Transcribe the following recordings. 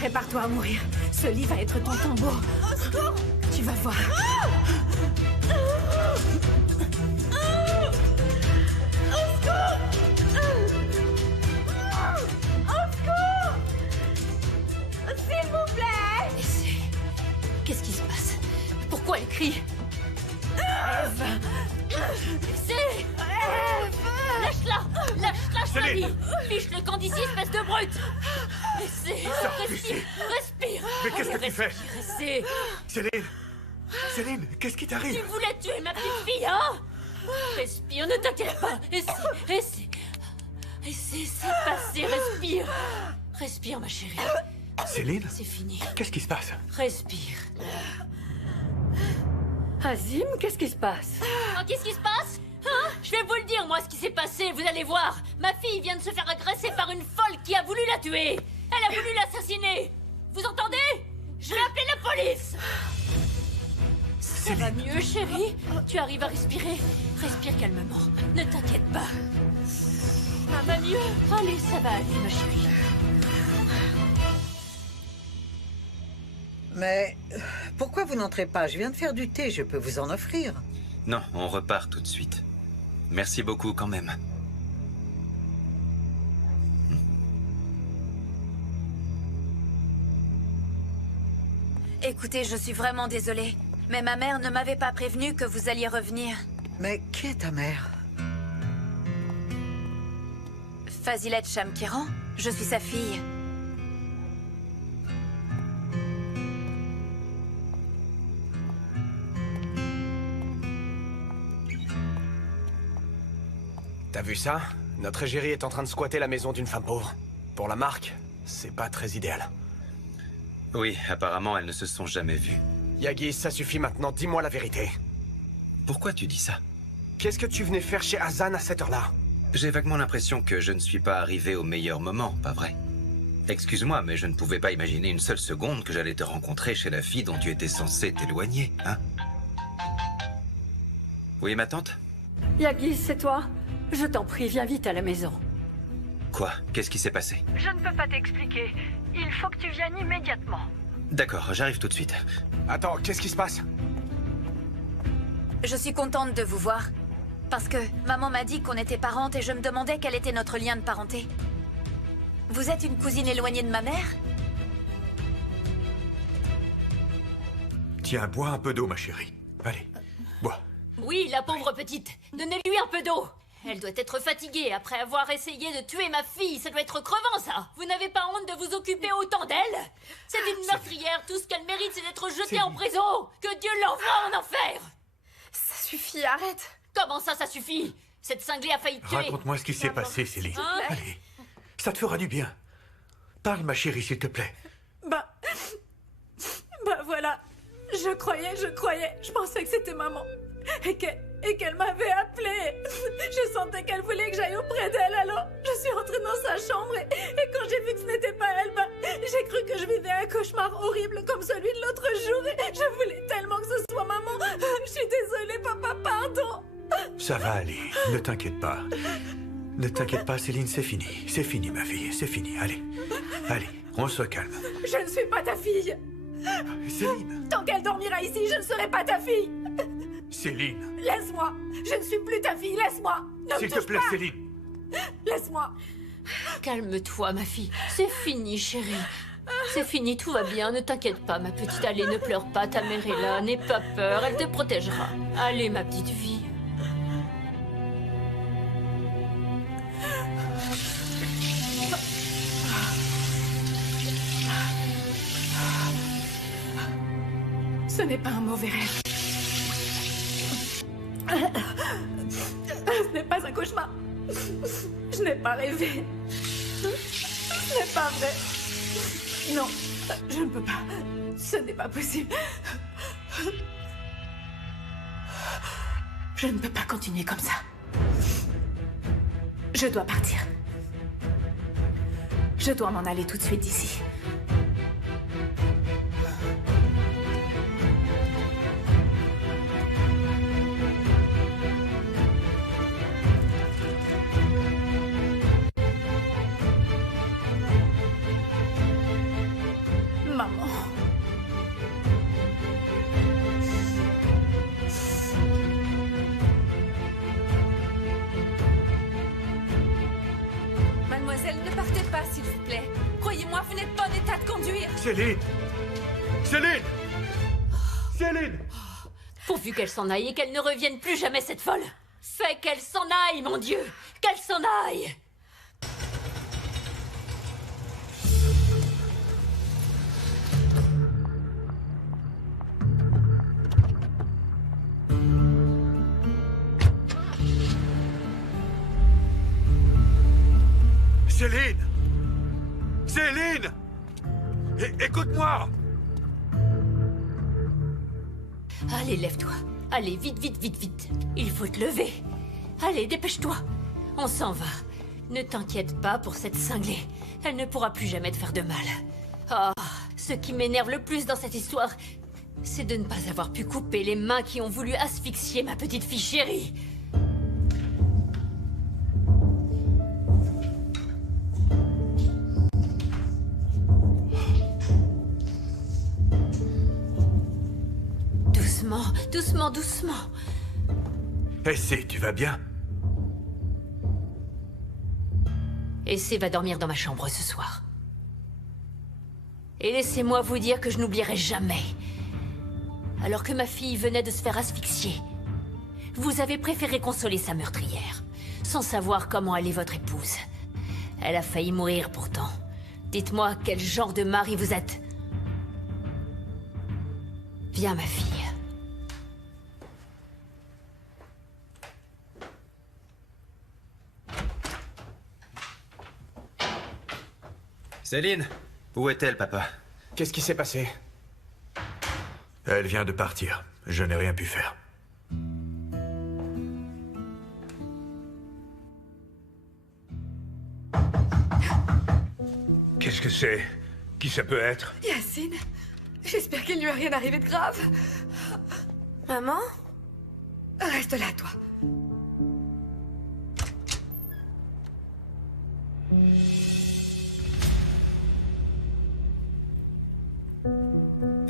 Prépare-toi à mourir. Ce lit va être ton tombeau. Tu vas voir. S'il vous plaît! Laissez. Qu'est-ce qui se passe? Pourquoi elle crie? Ève! Laissez! Lâche-la! Lâche-la, je t'ai dit! Fiche le camp d'ici, espèce de brute! Laissez! Respire! Respire! Mais qu'est-ce que tu fais? Laissez! Céline! Céline, qu'est-ce qui Tu t'arrive? voulais tuer ma petite fille, hein? Respire, ne t'inquiète pas! Essaie, c'est passé, respire! Respire, ma chérie. Céline? C'est fini. Qu'est-ce qui se passe? Respire. Azim, qu'est-ce qui se passe? Oh, qu'est-ce qui se passe? Hein? Je vais vous le dire, moi, ce qui s'est passé, vous allez voir. Ma fille vient de se faire agresser par une folle qui a voulu la tuer. Elle a voulu l'assassiner. Vous entendez? Je vais appeler la police. Ça va mieux, chérie? Tu arrives à respirer? Respire calmement. Ne t'inquiète pas. Ça va mieux? Allez, ça va aller, ma chérie. Mais pourquoi vous n'entrez pas? Je viens de faire du thé, je peux vous en offrir. Non, on repart tout de suite. Merci beaucoup quand même. Écoutez, je suis vraiment désolée. Mais ma mère ne m'avait pas prévenu que vous alliez revenir. Mais qui est ta mère? Fazilet Chamkiran, je suis sa fille. T'as vu ça? Notre égérie est en train de squatter la maison d'une femme pauvre. Pour la marque, c'est pas très idéal. Oui, apparemment, elles ne se sont jamais vues. Yagi, ça suffit maintenant, dis-moi la vérité. Pourquoi tu dis ça? Qu'est-ce que tu venais faire chez Hazan à cette heure-là? J'ai vaguement l'impression que je ne suis pas arrivé au meilleur moment, pas vrai? Excuse-moi, mais je ne pouvais pas imaginer une seule seconde que j'allais te rencontrer chez la fille dont tu étais censé t'éloigner, hein? Oui, ma tante? Yagi, c'est toi? Je t'en prie, viens vite à la maison. Quoi? Qu'est-ce qui s'est passé? Je ne peux pas t'expliquer. Il faut que tu viennes immédiatement. D'accord, j'arrive tout de suite. Attends, qu'est-ce qui se passe? Je suis contente de vous voir. Parce que maman m'a dit qu'on était parentes et je me demandais quel était notre lien de parenté. Vous êtes une cousine éloignée de ma mère? Tiens, bois un peu d'eau, ma chérie. Allez, bois. Oui, la pauvre petite. Donnez-lui un peu d'eau. Elle doit être fatiguée après avoir essayé de tuer ma fille. Ça doit être crevant, ça. Vous n'avez pas honte de vous occuper autant d'elle? C'est une meurtrière. Tout ce qu'elle mérite, c'est d'être jetée en prison. Que Dieu l'envoie en enfer. Ça suffit, arrête. Comment ça suffit? Cette cinglée a failli te tuer. Raconte-moi ce qui s'est passé, Céline. Hein? Allez, ça te fera du bien. Parle, ma chérie, s'il te plaît. Bah voilà. Je croyais. Je pensais que c'était maman. Et qu'elle m'avait appelée. Je sentais qu'elle voulait que j'aille auprès d'elle, alors je suis entrée dans sa chambre et quand j'ai vu que ce n'était pas elle, j'ai cru que je vivais un cauchemar horrible comme celui de l'autre jour et je voulais tellement que ce soit maman. Je suis désolée, papa, pardon. Ça va aller, ne t'inquiète pas. Ne t'inquiète pas, Céline, c'est fini. C'est fini, ma fille, c'est fini. Allez, on se calme. Je ne suis pas ta fille. Céline! Tant qu'elle dormira ici, je ne serai pas ta fille. Céline! Laisse-moi. Je ne suis plus ta fille, laisse-moi. Ne me S'il te touche plaît, pas. Céline! Laisse-moi. Calme-toi, ma fille. C'est fini, chérie. C'est fini, tout va bien. Ne t'inquiète pas, ma petite. Allez, ne pleure pas. Ta mère est là. N'aie pas peur. Elle te protégera. Allez, ma petite fille. Ce n'est pas un mauvais rêve. Ce n'est pas un cauchemar. Je n'ai pas rêvé. Ce n'est pas vrai. Non, je ne peux pas. Ce n'est pas possible. Je ne peux pas continuer comme ça. Je dois partir. Je dois m'en aller tout de suite d'ici. Mademoiselle, ne partez pas, s'il vous plaît. Croyez-moi, vous n'êtes pas en état de conduire. Céline! Céline! Céline! Pourvu qu'elle s'en aille et qu'elle ne revienne plus jamais, cette folle. Fais qu'elle s'en aille, mon Dieu! Qu'elle s'en aille! Céline! Céline! Écoute-moi! Allez, lève-toi. Allez, vite, vite, vite, vite. Il faut te lever. Allez, dépêche-toi. On s'en va. Ne t'inquiète pas pour cette cinglée. Elle ne pourra plus jamais te faire de mal. Oh, ce qui m'énerve le plus dans cette histoire, c'est de ne pas avoir pu couper les mains qui ont voulu asphyxier ma petite fille chérie. Doucement, doucement, doucement. Essay, tu vas bien? Essay va dormir dans ma chambre ce soir. Et laissez-moi vous dire que je n'oublierai jamais. Alors que ma fille venait de se faire asphyxier, vous avez préféré consoler sa meurtrière, sans savoir comment allait votre épouse. Elle a failli mourir pourtant. Dites-moi quel genre de mari vous êtes. Viens, ma fille. Céline, où est-elle, papa? Qu'est-ce qui s'est passé? Elle vient de partir. Je n'ai rien pu faire. Qu'est-ce que c'est? Qui ça peut être? Yacine, j'espère qu'il ne lui a rien arrivé de grave. Maman? Reste là, toi.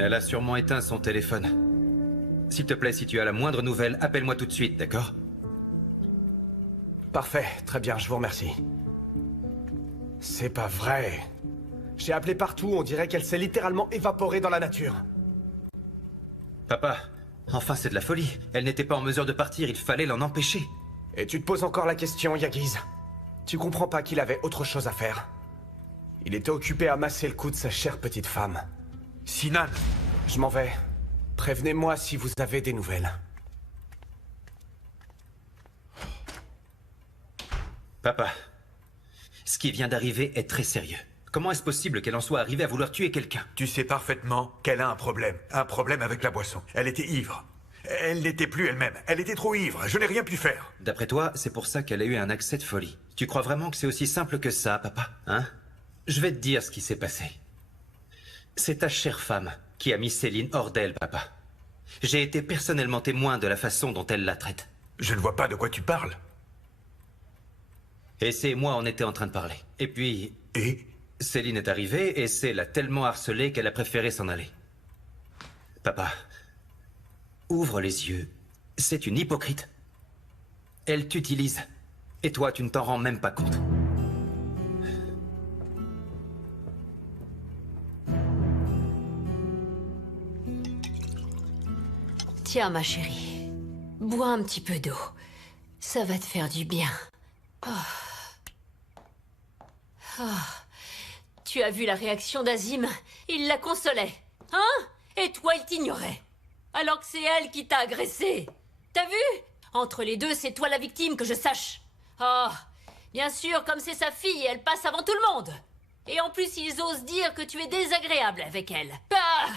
Elle a sûrement éteint son téléphone. S'il te plaît, si tu as la moindre nouvelle, appelle-moi tout de suite, d'accord? Parfait, très bien, je vous remercie. C'est pas vrai. J'ai appelé partout, on dirait qu'elle s'est littéralement évaporée dans la nature. Papa, enfin c'est de la folie. Elle n'était pas en mesure de partir, il fallait l'en empêcher. Et tu te poses encore la question, Yagiz. Tu comprends pas qu'il avait autre chose à faire? Il était occupé à masser le cou de sa chère petite femme. Sinan! Je m'en vais. Prévenez-moi si vous avez des nouvelles. Papa, ce qui vient d'arriver est très sérieux. Comment est-ce possible qu'elle en soit arrivée à vouloir tuer quelqu'un? Tu sais parfaitement qu'elle a un problème. Un problème avec la boisson. Elle était ivre. Elle n'était plus elle-même. Elle était trop ivre. Je n'ai rien pu faire. D'après toi, c'est pour ça qu'elle a eu un accès de folie. Tu crois vraiment que c'est aussi simple que ça, papa? Hein? Je vais te dire ce qui s'est passé. C'est ta chère femme qui a mis Céline hors d'elle, papa. J'ai été personnellement témoin de la façon dont elle la traite. Je ne vois pas de quoi tu parles. Et c'est moi, on était en train de parler. Et puis... Et? Céline est arrivée et c'est l'a tellement harcelée qu'elle a préféré s'en aller. Papa, ouvre les yeux. C'est une hypocrite. Elle t'utilise. Et toi, tu ne t'en rends même pas compte. Tiens, ma chérie. Bois un petit peu d'eau. Ça va te faire du bien. Tu as vu la réaction d'Azim? Il la consolait. Hein? Et toi, il t'ignorait. Alors que c'est elle qui t'a agressé. T'as vu? Entre les deux, c'est toi la victime, que je sache. Oh, bien sûr, comme c'est sa fille, elle passe avant tout le monde. Et en plus, ils osent dire que tu es désagréable avec elle. Bah!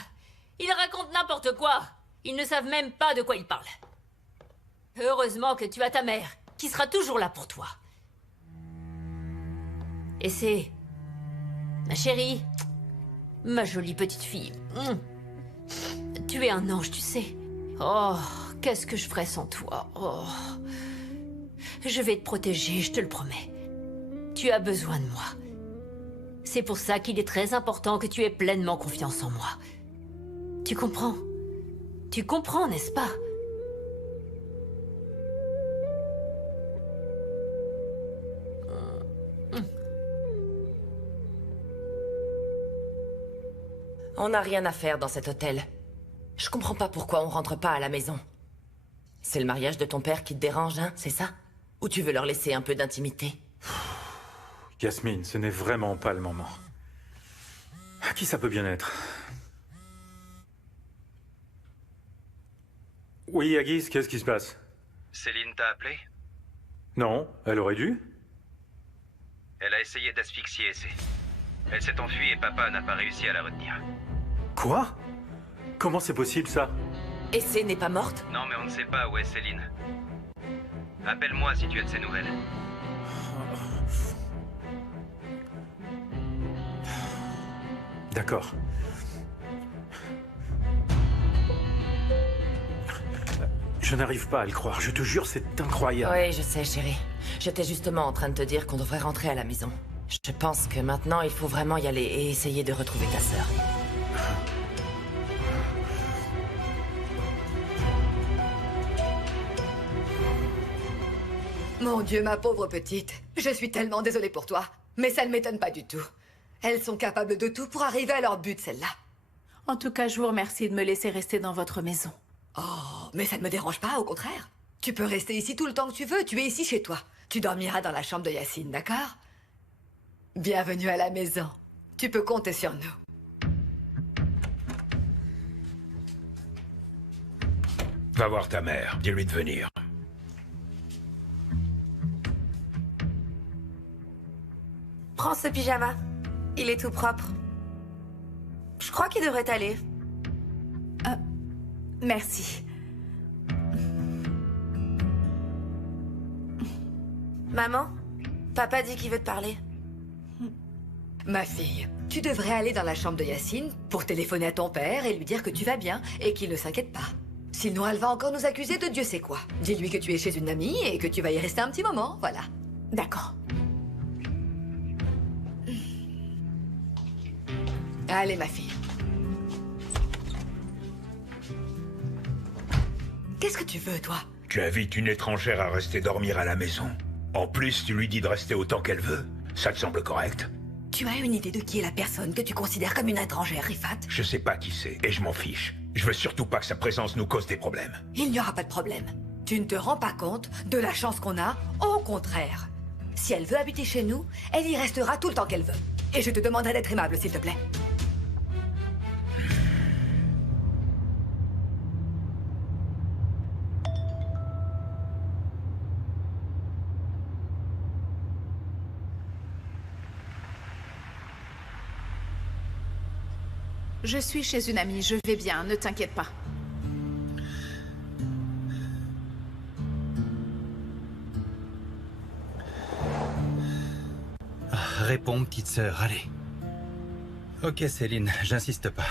Ils racontent n'importe quoi. Ils ne savent même pas de quoi ils parlent. Heureusement que tu as ta mère, qui sera toujours là pour toi. Et c'est... ma chérie, ma jolie petite fille. Tu es un ange, tu sais. Oh, qu'est-ce que je ferais sans toi? Oh. Je vais te protéger, je te le promets. Tu as besoin de moi. C'est pour ça qu'il est très important que tu aies pleinement confiance en moi. Tu comprends? Tu comprends, n'est-ce pas? On n'a rien à faire dans cet hôtel. Je comprends pas pourquoi on rentre pas à la maison. C'est le mariage de ton père qui te dérange, hein, c'est ça? Ou tu veux leur laisser un peu d'intimité? Yasmine, ce n'est vraiment pas le moment. À qui ça peut bien être? Oui, Aguise, qu'est-ce qui se passe? Céline t'a appelé? Non, elle aurait dû. Elle a essayé d'asphyxier Essay. Elle s'est enfuie et papa n'a pas réussi à la retenir. Quoi? Comment c'est possible, ça? Essay n'est pas morte? Non, mais on ne sait pas où est Céline. Appelle-moi si tu as de ses nouvelles. D'accord. Je n'arrive pas à le croire, je te jure, c'est incroyable. Oui, je sais, chérie. J'étais justement en train de te dire qu'on devrait rentrer à la maison. Je pense que maintenant, il faut vraiment y aller et essayer de retrouver ta sœur. Mon Dieu, ma pauvre petite. Je suis tellement désolée pour toi. Mais ça ne m'étonne pas du tout. Elles sont capables de tout pour arriver à leur but, celles-là. En tout cas, je vous remercie de me laisser rester dans votre maison. Oh, mais ça ne me dérange pas, au contraire. Tu peux rester ici tout le temps que tu veux, tu es ici chez toi. Tu dormiras dans la chambre de Yacine, d'accord? Bienvenue à la maison. Tu peux compter sur nous. Va voir ta mère, dis-lui de venir. Prends ce pyjama. Il est tout propre. Je crois qu'il devrait aller. Merci. Maman, papa dit qu'il veut te parler. Ma fille, tu devrais aller dans la chambre de Yacine pour téléphoner à ton père et lui dire que tu vas bien et qu'il ne s'inquiète pas. Sinon, elle va encore nous accuser de Dieu sait quoi. Dis-lui que tu es chez une amie et que tu vas y rester un petit moment, voilà. D'accord. Allez, ma fille. Qu'est-ce que tu veux, toi? Tu invites une étrangère à rester dormir à la maison. En plus, tu lui dis de rester autant qu'elle veut. Ça te semble correct? Tu as une idée de qui est la personne que tu considères comme une étrangère, Rifat? Je sais pas qui c'est, et je m'en fiche. Je veux surtout pas que sa présence nous cause des problèmes. Il n'y aura pas de problème. Tu ne te rends pas compte de la chance qu'on a? Au contraire. Si elle veut habiter chez nous, elle y restera tout le temps qu'elle veut. Et je te demanderai d'être aimable, s'il te plaît. Je suis chez une amie, je vais bien, ne t'inquiète pas. Réponds, petite sœur, allez. Ok, Céline, j'insiste pas.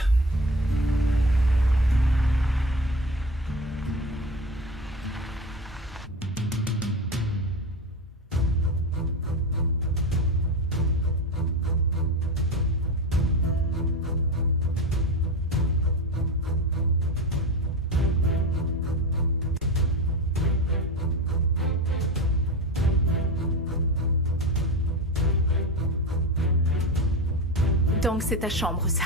Donc c'est ta chambre, ça.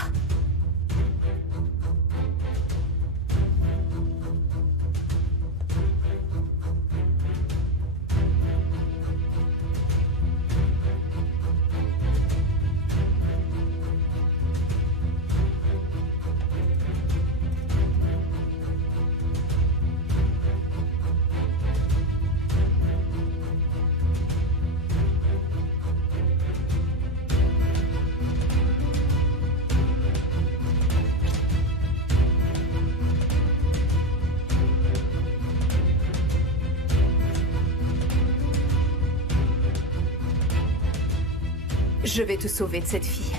Je vais te sauver de cette fille.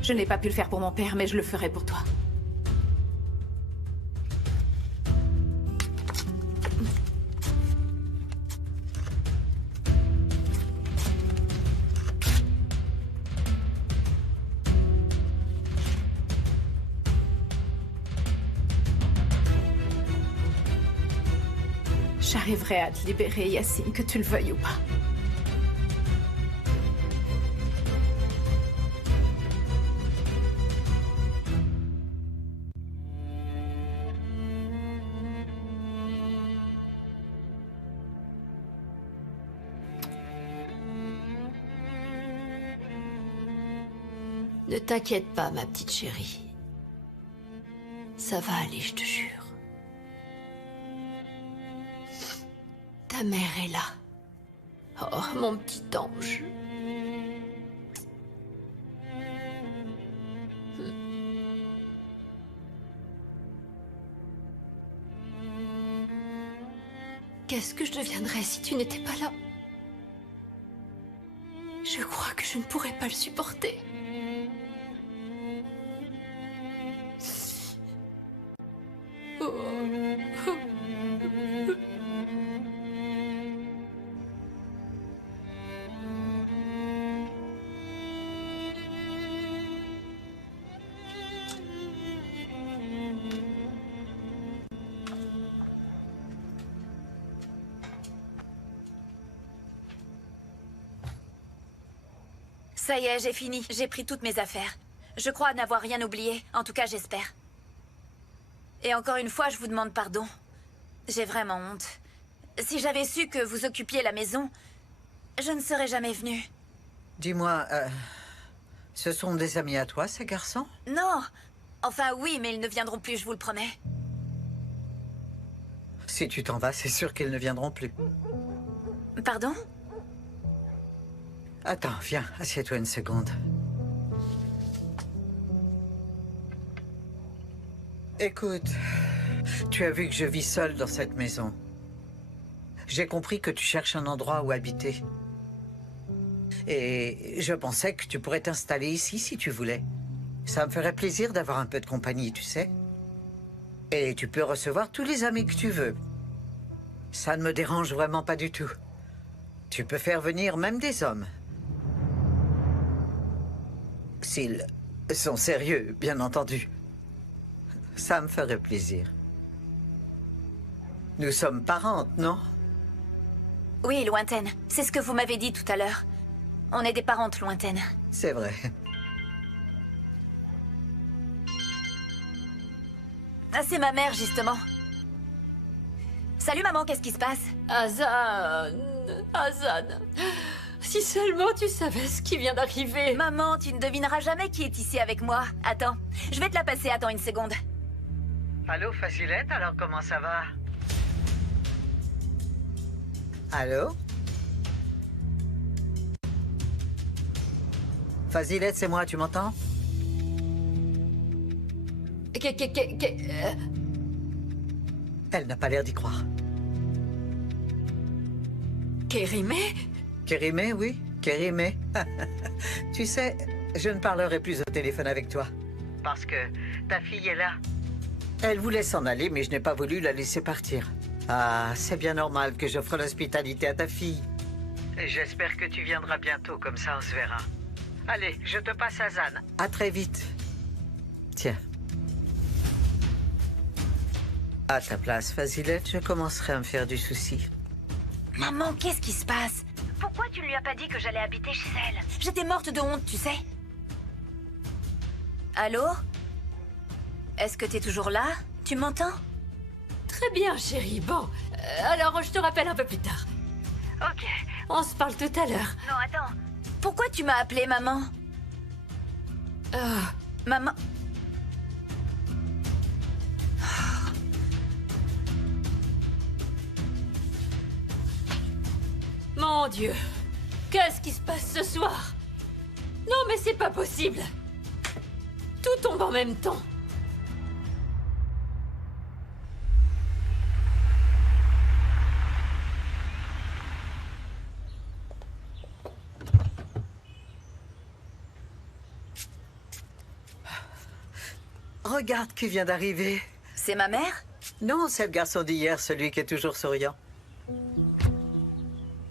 Je n'ai pas pu le faire pour mon père, mais je le ferai pour toi. J'arriverai à te libérer, Yacine, que tu le veuilles ou pas. Ne t'inquiète pas, ma petite chérie. Ça va aller, je te jure. Ta mère est là. Oh, mon petit ange. Qu'est-ce que je deviendrais si tu n'étais pas là? Je crois que je ne pourrais pas le supporter. Ça y est, j'ai fini. J'ai pris toutes mes affaires. Je crois n'avoir rien oublié. En tout cas, j'espère. Et encore une fois, je vous demande pardon. J'ai vraiment honte. Si j'avais su que vous occupiez la maison, je ne serais jamais venue. Dis-moi, ce sont des amis à toi, ces garçons? Non. Enfin, oui, mais ils ne viendront plus, je vous le promets. Si tu t'en vas, c'est sûr qu'ils ne viendront plus. Pardon? Attends, viens, assieds-toi une seconde. Écoute, tu as vu que je vis seul dans cette maison. J'ai compris que tu cherches un endroit où habiter. Et je pensais que tu pourrais t'installer ici si tu voulais. Ça me ferait plaisir d'avoir un peu de compagnie, tu sais. Et tu peux recevoir tous les amis que tu veux. Ça ne me dérange vraiment pas du tout. Tu peux faire venir même des hommes. S'ils sont sérieux, bien entendu. Ça me ferait plaisir. Nous sommes parentes, non? Oui, lointaines. C'est ce que vous m'avez dit tout à l'heure. On est des parentes lointaines. C'est vrai. Ah, c'est ma mère, justement. Salut, maman, qu'est-ce qui se passe? Hazan, Hazan, si seulement tu savais ce qui vient d'arriver. Maman, tu ne devineras jamais qui est ici avec moi. Attends, je vais te la passer, attends une seconde. Allô, Facilette, alors comment ça va? Allô? Facilette, c'est moi, tu m'entends? Elle n'a pas l'air d'y croire. Kérimé? Kérimé, oui, Kérimé. Tu sais, je ne parlerai plus au téléphone avec toi. Parce que ta fille est là. Elle voulait s'en aller, mais je n'ai pas voulu la laisser partir. Ah, c'est bien normal que j'offre l'hospitalité à ta fille. Et j'espère que tu viendras bientôt, comme ça on se verra. Allez, je te passe Hazan. À très vite. Tiens. À ta place, Fazilette, je commencerai à me faire du souci. Maman, qu'est-ce qui se passe? Pourquoi tu ne lui as pas dit que j'allais habiter chez elle? J'étais morte de honte, tu sais. Allô? Est-ce que t'es toujours là? Tu m'entends? Très bien, chérie. Bon, alors je te rappelle un peu plus tard. Ok. On se parle tout à l'heure. Non, attends. Pourquoi tu m'as appelée, maman? Maman... Mon Dieu, qu'est-ce qui se passe ce soir? Non, mais c'est pas possible. Tout tombe en même temps. Regarde qui vient d'arriver. C'est ma mère? Non, c'est le garçon d'hier, celui qui est toujours souriant.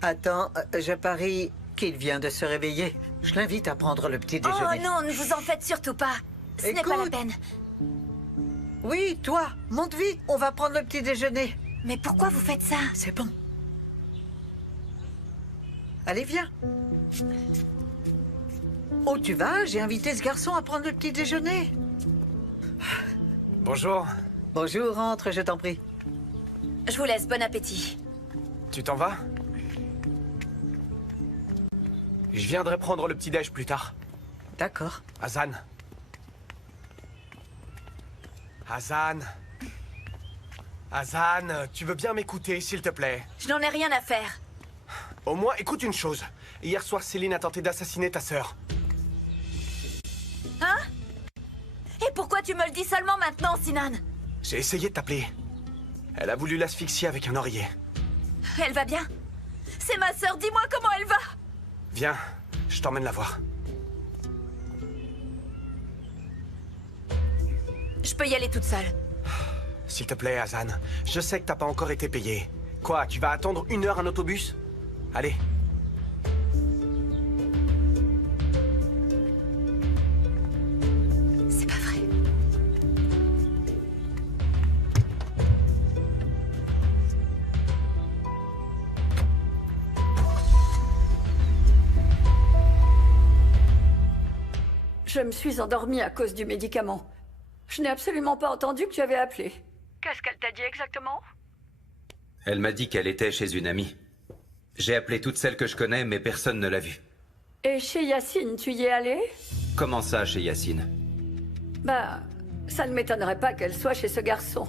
Attends, je parie qu'il vient de se réveiller. Je l'invite à prendre le petit déjeuner. Oh non, ne vous en faites surtout pas. Ce n'est pas la peine. Oui, toi, monte vite, on va prendre le petit déjeuner. Mais pourquoi vous faites ça? C'est bon. Allez, viens. Oh, tu vas? J'ai invité ce garçon à prendre le petit déjeuner. Bonjour. Bonjour, rentre, je t'en prie. Je vous laisse, bon appétit. Tu t'en vas? Je viendrai prendre le petit-déj plus tard. D'accord. Hazan. Hazan. Hazan, tu veux bien m'écouter, s'il te plaît? Je n'en ai rien à faire. Au moins, écoute une chose. Hier soir, Céline a tenté d'assassiner ta sœur. Hein? Et pourquoi tu me le dis seulement maintenant, Sinan? J'ai essayé de t'appeler. Elle a voulu l'asphyxier avec un oreiller. Elle va bien? C'est ma sœur, dis-moi comment elle va! Viens, je t'emmène la voir. Je peux y aller toute seule. S'il te plaît, Hazan. Je sais que t'as pas encore été payé. Quoi, tu vas attendre 1 heure un autobus? Allez. C'est pas vrai. Je me suis endormie à cause du médicament. Je n'ai absolument pas entendu que tu avais appelé. Qu'est-ce qu'elle t'a dit exactement? Elle m'a dit qu'elle était chez une amie. J'ai appelé toutes celles que je connais, mais personne ne l'a vue. Et chez Yacine, tu y es allé? Comment ça, chez Yacine? Bah, ça ne m'étonnerait pas qu'elle soit chez ce garçon.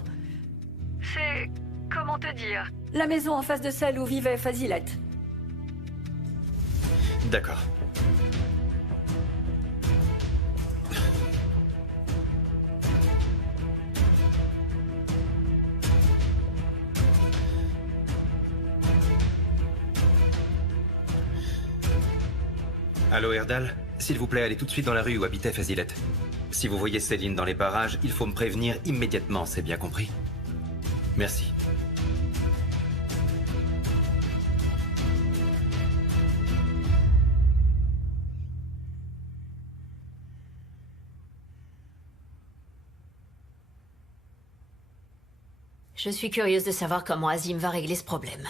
C'est... comment te dire? La maison en face de celle où vivait Fazilette. D'accord. Allô, Erdal? S'il vous plaît, allez tout de suite dans la rue où habitait Fazilette. Si vous voyez Céline dans les parages, il faut me prévenir immédiatement, c'est bien compris? Merci. Je suis curieuse de savoir comment Azim va régler ce problème.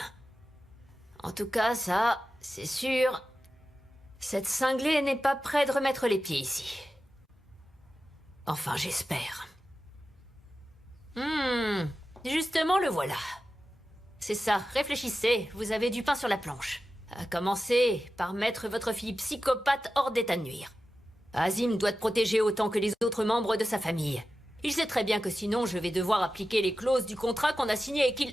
En tout cas, ça, c'est sûr... Cette cinglée n'est pas près de remettre les pieds ici. Enfin, j'espère. Justement, le voilà. C'est ça, réfléchissez, vous avez du pain sur la planche. À commencer par mettre votre fille psychopathe hors d'état de nuire. Azim doit te protéger autant que les autres membres de sa famille. Il sait très bien que sinon, je vais devoir appliquer les clauses du contrat qu'on a signé et qu'il...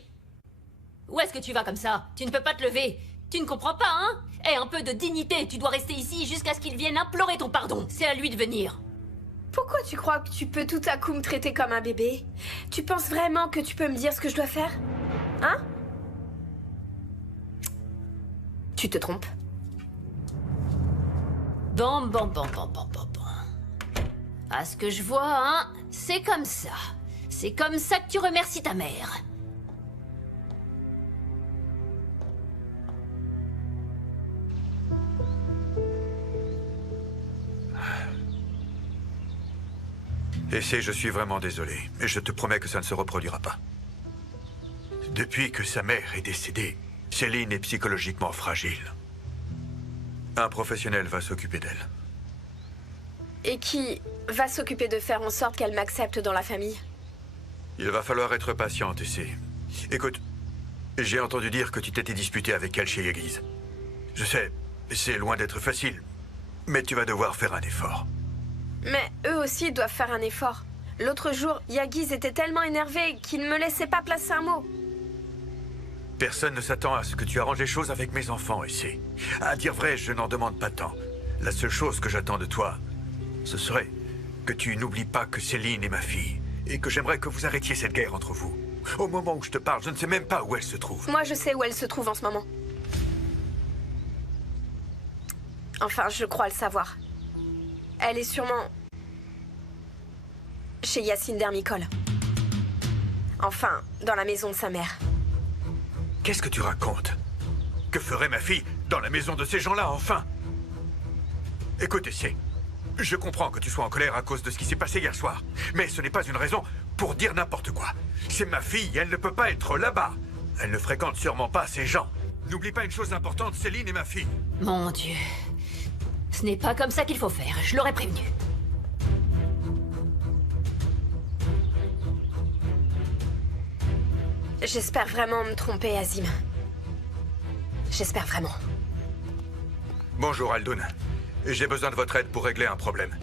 Où est-ce que tu vas comme ça? Tu ne peux pas te lever. Tu ne comprends pas, hein? Eh, un peu de dignité, tu dois rester ici jusqu'à ce qu'il vienne implorer ton pardon. C'est à lui de venir. Pourquoi tu crois que tu peux tout à coup me traiter comme un bébé? Tu penses vraiment que tu peux me dire ce que je dois faire? Hein? Tu te trompes. Bon. À ce que je vois, hein, c'est comme ça. C'est comme ça que tu remercies ta mère. Essai, je suis vraiment désolé, mais je te promets que ça ne se reproduira pas. Depuis que sa mère est décédée, Céline est psychologiquement fragile. Un professionnel va s'occuper d'elle. Et qui va s'occuper de faire en sorte qu'elle m'accepte dans la famille? Il va falloir être patiente, Essai. Écoute, j'ai entendu dire que tu t'étais disputé avec elle chez Yagiz. Je sais, c'est loin d'être facile, mais tu vas devoir faire un effort. Mais eux aussi doivent faire un effort. L'autre jour, Yagiz était tellement énervé qu'il ne me laissait pas placer un mot. Personne ne s'attend à ce que tu arranges les choses avec mes enfants, Essai. À dire vrai, je n'en demande pas tant. La seule chose que j'attends de toi, ce serait que tu n'oublies pas que Céline est ma fille et que j'aimerais que vous arrêtiez cette guerre entre vous. Au moment où je te parle, je ne sais même pas où elle se trouve. Moi, je sais où elle se trouve en ce moment. Enfin, je crois le savoir. Elle est sûrement... chez Yacine Dermicole. Enfin, dans la maison de sa mère. Qu'est-ce que tu racontes? Que ferait ma fille dans la maison de ces gens-là, enfin? Écoute, Essai, je comprends que tu sois en colère à cause de ce qui s'est passé hier soir. Mais ce n'est pas une raison pour dire n'importe quoi. C'est ma fille, elle ne peut pas être là-bas. Elle ne fréquente sûrement pas ces gens. N'oublie pas une chose importante, Céline est ma fille. Mon Dieu. Ce n'est pas comme ça qu'il faut faire, je l'aurais prévenu. J'espère vraiment me tromper, Azim. J'espère vraiment. Bonjour, Aldoun. J'ai besoin de votre aide pour régler un problème.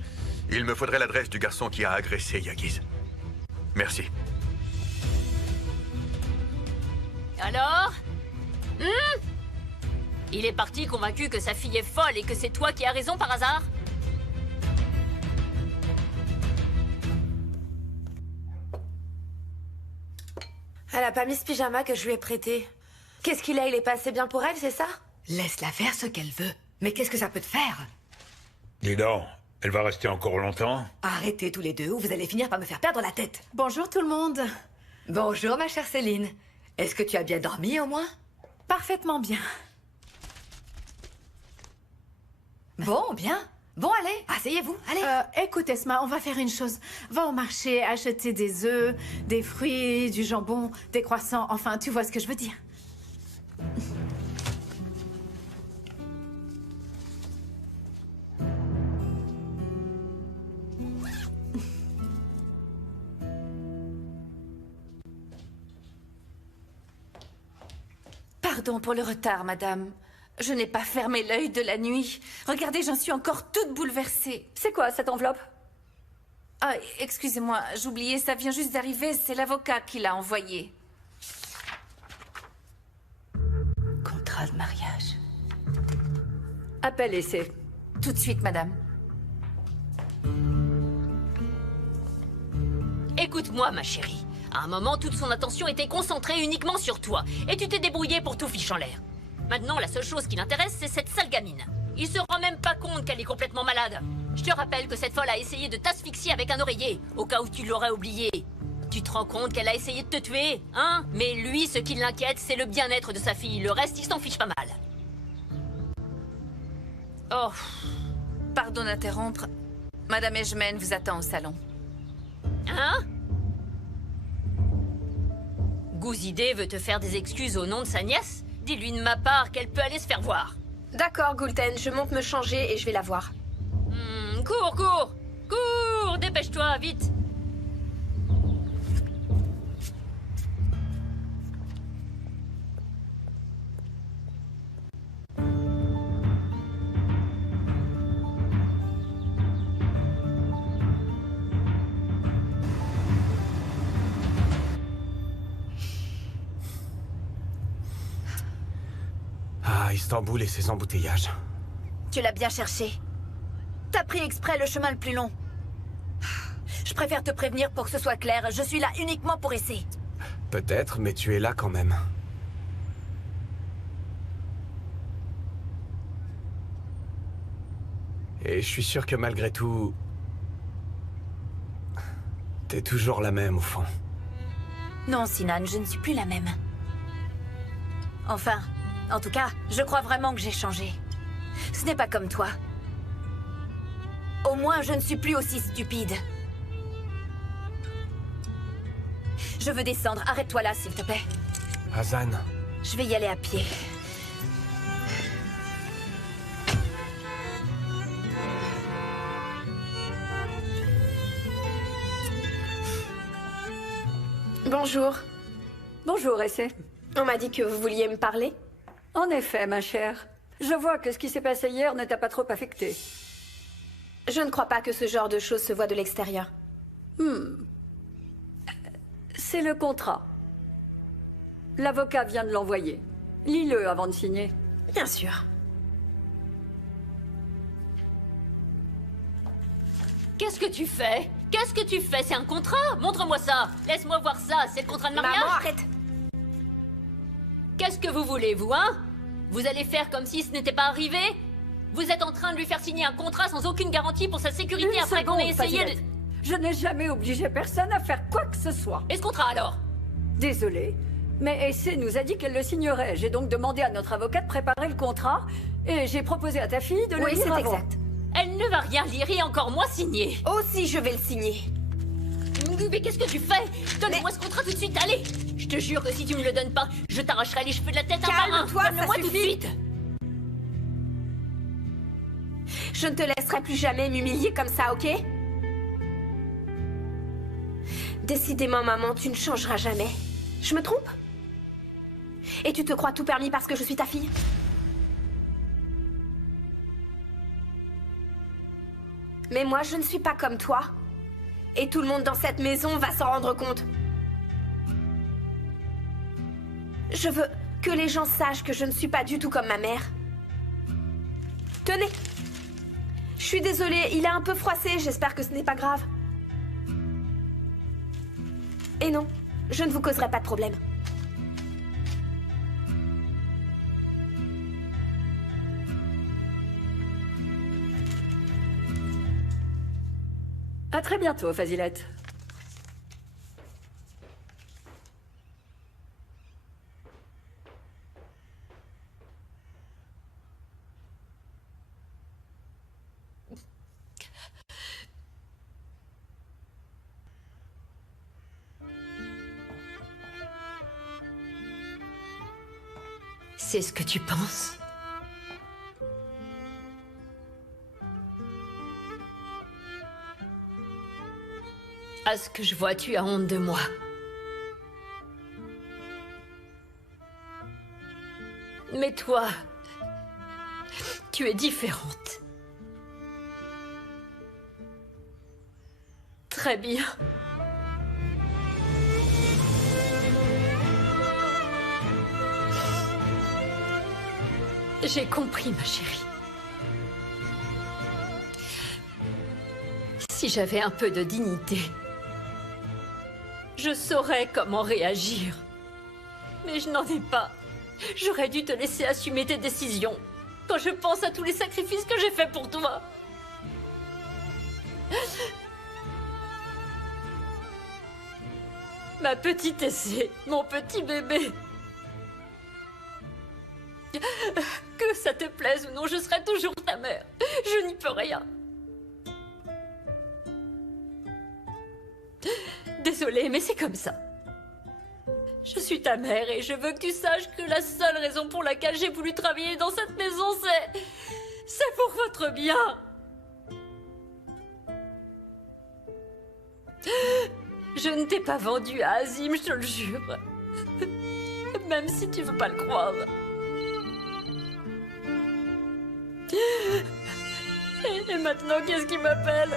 Il me faudrait l'adresse du garçon qui a agressé Yagiz. Merci. Alors? Il est parti convaincu que sa fille est folle et que c'est toi qui as raison par hasard? Elle a pas mis ce pyjama que je lui ai prêté. Qu'est-ce qu'il a? Il est pas assez bien pour elle, c'est ça? Laisse-la faire ce qu'elle veut. Mais qu'est-ce que ça peut te faire? Dis donc, elle va rester encore longtemps? Arrêtez tous les deux ou vous allez finir par me faire perdre la tête. Bonjour tout le monde. Bonjour ma chère Céline. Est-ce que tu as bien dormi au moins? Parfaitement bien. Bon, bien. Bon, allez, asseyez-vous, allez. Écoute, Esma, on va faire une chose. Va au marché acheter des œufs, des fruits, du jambon, des croissants. Enfin, tu vois ce que je veux dire. Pardon pour le retard, madame. Je n'ai pas fermé l'œil de la nuit. Regardez, j'en suis encore toute bouleversée. C'est quoi cette enveloppe? Ah, excusez-moi, j'oubliais, ça vient juste d'arriver. C'est l'avocat qui l'a envoyé. Contrat de mariage. Appelle essai. Tout de suite, madame. Écoute-moi, ma chérie. À un moment, toute son attention était concentrée uniquement sur toi. Et tu t'es débrouillée pour tout fiche en l'air. Maintenant, la seule chose qui l'intéresse, c'est cette sale gamine. Il se rend même pas compte qu'elle est complètement malade. Je te rappelle que cette folle a essayé de t'asphyxier avec un oreiller, au cas où tu l'aurais oublié. Tu te rends compte qu'elle a essayé de te tuer, hein? Mais lui, ce qui l'inquiète, c'est le bien-être de sa fille. Le reste, il s'en fiche pas mal. Oh, pardon d'interrompre. Madame Ejmen vous attend au salon. Hein? Gouzidé veut te faire des excuses au nom de sa nièce? Dis-lui de ma part qu'elle peut aller se faire voir. D'accord, Gulten, je monte me changer et je vais la voir. Cours, cours! Cours! Dépêche-toi, vite! Ah, Istanbul et ses embouteillages. Tu l'as bien cherché. T'as pris exprès le chemin le plus long. Je préfère te prévenir pour que ce soit clair. Je suis là uniquement pour essayer. Peut-être, mais tu es là quand même. Et je suis sûr que malgré tout... t'es toujours la même au fond. Non, Sinan, je ne suis plus la même. Enfin, en tout cas, je crois vraiment que j'ai changé. Ce n'est pas comme toi. Au moins, je ne suis plus aussi stupide. Je veux descendre. Arrête-toi là, s'il te plaît. Hazan. Je vais y aller à pied. Bonjour. Bonjour, Essay. On m'a dit que vous vouliez me parler. En effet, ma chère. Je vois que ce qui s'est passé hier ne t'a pas trop affecté. Je ne crois pas que ce genre de choses se voit de l'extérieur. C'est le contrat. L'avocat vient de l'envoyer. Lis-le avant de signer. Bien sûr. Qu'est-ce que tu fais? Qu'est-ce que tu fais? C'est un contrat? Montre-moi ça. Laisse-moi voir ça. C'est le contrat de mariage? Maman, arrête. Qu'est-ce que vous voulez, vous, hein? Vous allez faire comme si ce n'était pas arrivé? Vous êtes en train de lui faire signer un contrat sans aucune garantie pour sa sécurité après qu'on ait essayé de... Je n'ai jamais obligé personne à faire quoi que ce soit. Et ce contrat, alors? Désolée, mais Essay nous a dit qu'elle le signerait. J'ai donc demandé à notre avocat de préparer le contrat et j'ai proposé à ta fille de le lire avant. Oui, c'est exact. Elle ne va rien lire et encore moins signer. Aussi, je vais le signer. Mais qu'est-ce que tu fais? Donne-moi ce contrat tout de suite, allez! Je te jure que si tu me le donnes pas, je t'arracherai les cheveux de la tête un par un. Calme-toi, ça Donne-le-moi tout de suffit. suite. Je ne te laisserai plus jamais m'humilier comme ça, ok? Décidément, maman, tu ne changeras jamais. Je me trompe? Et tu te crois tout permis parce que je suis ta fille? Mais moi, je ne suis pas comme toi. Et tout le monde dans cette maison va s'en rendre compte. Je veux que les gens sachent que je ne suis pas du tout comme ma mère. Tenez. Je suis désolée, il est un peu froissé, j'espère que ce n'est pas grave. Et non, je ne vous causerai pas de problème. À très bientôt, Fazilette. C'est ce que tu penses? À ce que je vois, tu as honte de moi. Mais toi, tu es différente. Très bien. J'ai compris, ma chérie. Si j'avais un peu de dignité, je saurais comment réagir. Mais je n'en ai pas. J'aurais dû te laisser assumer tes décisions. Quand je pense à tous les sacrifices que j'ai faits pour toi. Ma petite Essay, mon petit bébé. Que ça te plaise ou non, je serai toujours ta mère. Je n'y peux rien. Désolée, mais c'est comme ça. Je suis ta mère et je veux que tu saches que la seule raison pour laquelle j'ai voulu travailler dans cette maison, c'est pour votre bien. Je ne t'ai pas vendu à Azim, je te le jure. Même si tu veux pas le croire. Et maintenant, qu'est-ce qui m'appelle?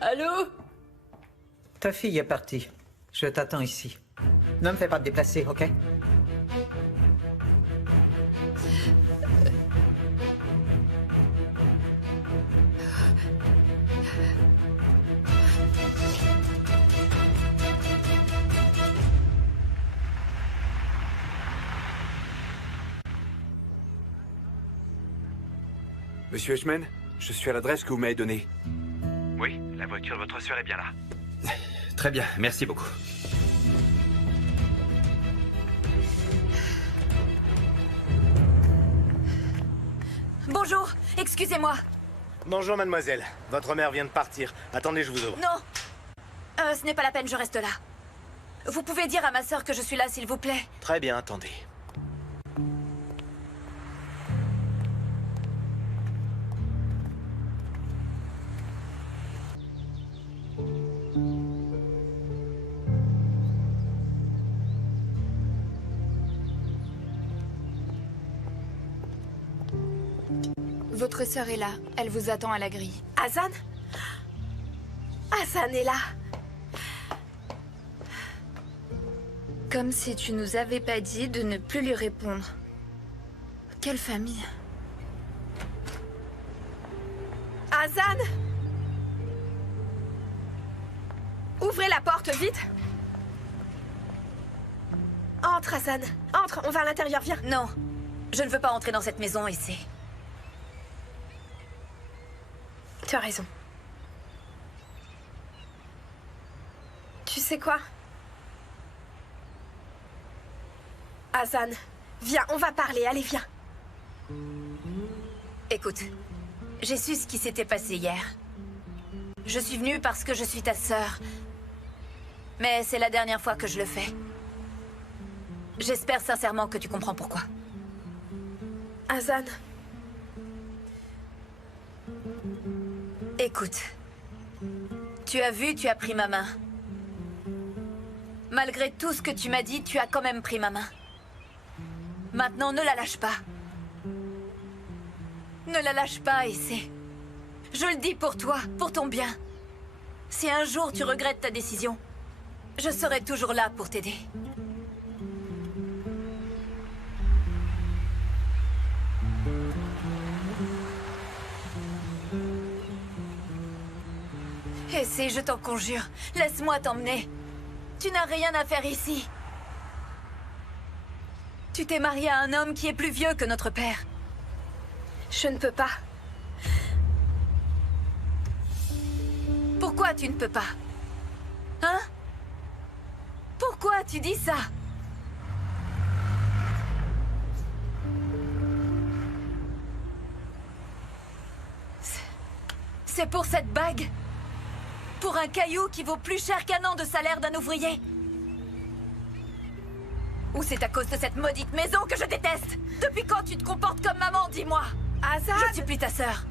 Allô? Ta fille est partie. Je t'attends ici. Ne me fais pas te déplacer, ok? Monsieur Ashman, je suis à l'adresse que vous m'avez donnée. Oui, la voiture de votre sœur est bien là. Très bien, merci beaucoup. Bonjour, excusez-moi. Bonjour, mademoiselle. Votre mère vient de partir. Attendez, je vous ouvre. Non. Ce n'est pas la peine, je reste là. Vous pouvez dire à ma sœur que je suis là, s'il vous plaît. Très bien, attendez. Votre sœur est là. Elle vous attend à la grille. Hazan? Hazan est là. Comme si tu nous avais pas dit de ne plus lui répondre. Quelle famille. Hazan? Ouvrez la porte, vite. Entre, Hazan. Entre, on va à l'intérieur, viens. Non, je ne veux pas entrer dans cette maison et c'est... Tu as raison. Tu sais quoi? Hazan, viens, on va parler, allez, viens. Écoute, j'ai su ce qui s'était passé hier. Je suis venue parce que je suis ta sœur. Mais c'est la dernière fois que je le fais. J'espère sincèrement que tu comprends pourquoi. Hazan. Écoute, tu as vu, tu as pris ma main. Malgré tout ce que tu m'as dit, tu as quand même pris ma main. Maintenant, ne la lâche pas. Ne la lâche pas, Essay. Je le dis pour toi, pour ton bien. Si un jour tu regrettes ta décision, je serai toujours là pour t'aider. Essay, je t'en conjure, laisse-moi t'emmener. Tu n'as rien à faire ici. Tu t'es marié à un homme qui est plus vieux que notre père. Je ne peux pas. Pourquoi tu ne peux pas? Hein? Pourquoi tu dis ça? C'est pour cette bague? Pour un caillou qui vaut plus cher qu'un an de salaire d'un ouvrier? Ou c'est à cause de cette maudite maison que je déteste? Depuis quand tu te comportes comme maman, dis-moi? Azad! Je supplie ta sœur.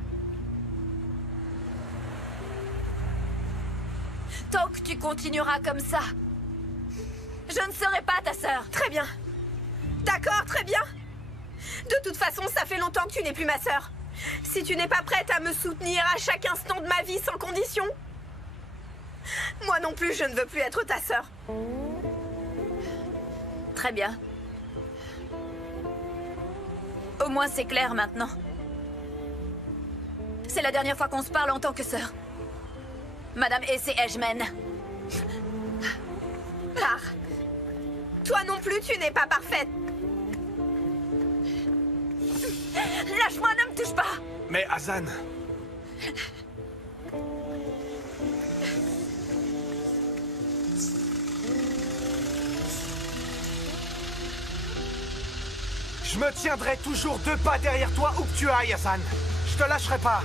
Tant que tu continueras comme ça, je ne serai pas ta sœur. Très bien. D'accord, très bien. De toute façon, ça fait longtemps que tu n'es plus ma sœur. Si tu n'es pas prête à me soutenir à chaque instant de ma vie sans condition, moi non plus, je ne veux plus être ta sœur. Très bien. Au moins c'est clair maintenant. C'est la dernière fois qu'on se parle en tant que sœur. Madame Essay Edgemane. Par. Toi non plus, tu n'es pas parfaite. Lâche-moi, ne me touche pas. Mais Hazan... Je me tiendrai toujours 2 pas derrière toi où que tu ailles, Hazan. Je te lâcherai pas.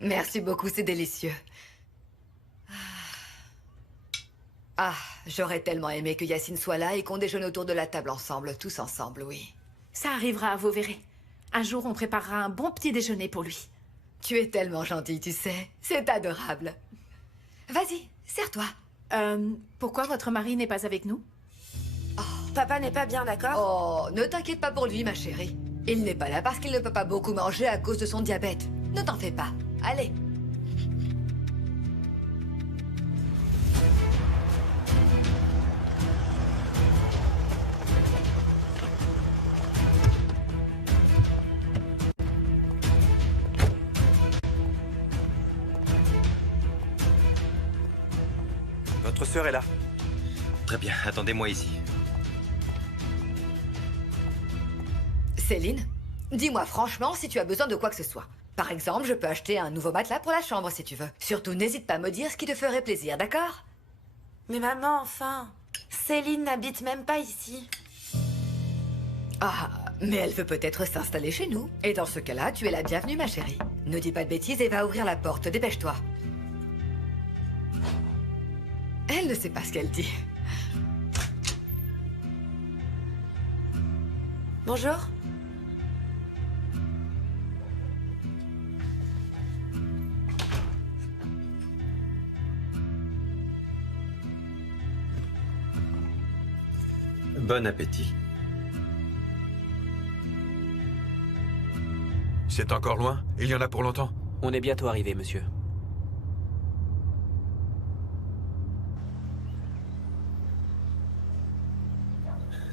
Merci beaucoup, c'est délicieux. Ah, j'aurais tellement aimé que Yacine soit là et qu'on déjeune autour de la table ensemble, tous ensemble, oui. Ça arrivera, vous verrez. Un jour, on préparera un bon petit déjeuner pour lui. Tu es tellement gentille, tu sais. C'est adorable. Vas-y, sers-toi. Pourquoi votre mari n'est pas avec nous? Papa n'est pas bien, d'accord? Oh, ne t'inquiète pas pour lui, ma chérie. Il n'est pas là parce qu'il ne peut pas beaucoup manger à cause de son diabète. Ne t'en fais pas. Allez. Votre sœur est là. Très bien, attendez-moi ici. Céline, dis-moi franchement si tu as besoin de quoi que ce soit. Par exemple, je peux acheter un nouveau matelas pour la chambre si tu veux. Surtout, n'hésite pas à me dire ce qui te ferait plaisir, d'accord? Mais maman, enfin, Céline n'habite même pas ici. Ah, mais elle veut peut-être s'installer chez nous. Et dans ce cas-là, tu es la bienvenue, ma chérie. Ne dis pas de bêtises et va ouvrir la porte, dépêche-toi. Elle ne sait pas ce qu'elle dit. Bonjour. Bon appétit. C'est encore loin? Il y en a pour longtemps? On est bientôt arrivé, monsieur.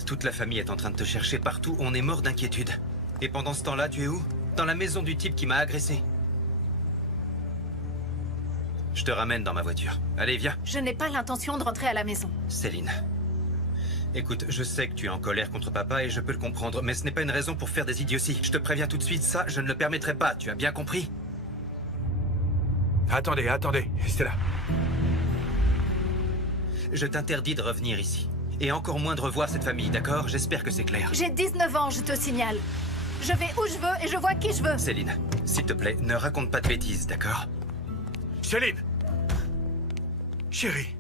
Toute la famille est en train de te chercher partout, on est mort d'inquiétude. Et pendant ce temps-là, tu es où? Dans la maison du type qui m'a agressé. Je te ramène dans ma voiture. Allez, viens. Je n'ai pas l'intention de rentrer à la maison. Céline. Écoute, je sais que tu es en colère contre papa et je peux le comprendre, mais ce n'est pas une raison pour faire des idioties. Je te préviens tout de suite, ça, je ne le permettrai pas, tu as bien compris? Attendez, restez là. Je t'interdis de revenir ici. Et encore moins de revoir cette famille, d'accord? J'espère que c'est clair. J'ai 19 ans, je te signale. Je vais où je veux et je vois qui je veux. Céline, s'il te plaît, ne raconte pas de bêtises, d'accord? Céline! Chérie!